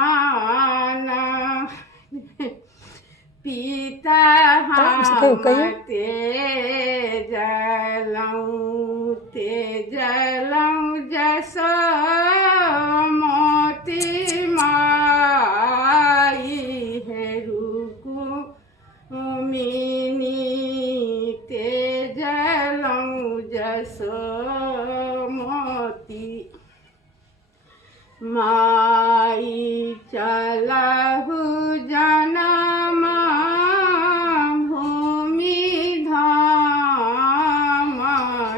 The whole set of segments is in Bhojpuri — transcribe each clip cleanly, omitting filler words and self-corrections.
बवासाना पिता हम तेजलौं जसो मोती माई हेरुकु मिनी तेजलौं जसो मोती माई चलहु जनम भूमि धाम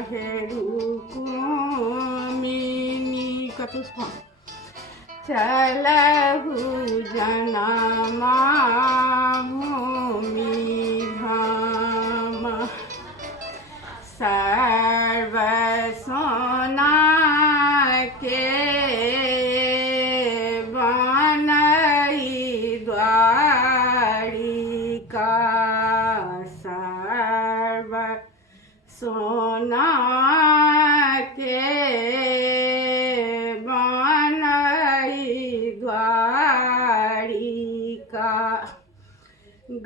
हेरुकु मिनी कतुस्फ चलहु जनम भूमि धाम सर्व सोना के बनई द्वारिका सर्व सोना के बनई द्वारिका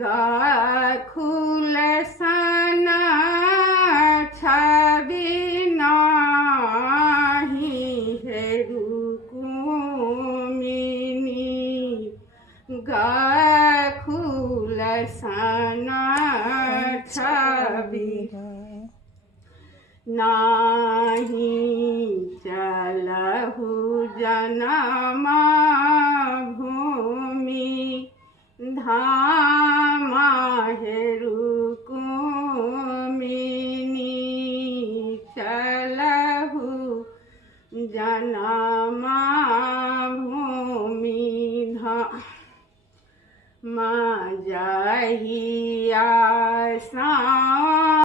गाखुल सन छवि नाही हेरुकु मिनी गाखुल सन छवि नाही चलहु जनम भूमि धाम हेरुकु मिनी चलहु जनम भूमि धाम जहिया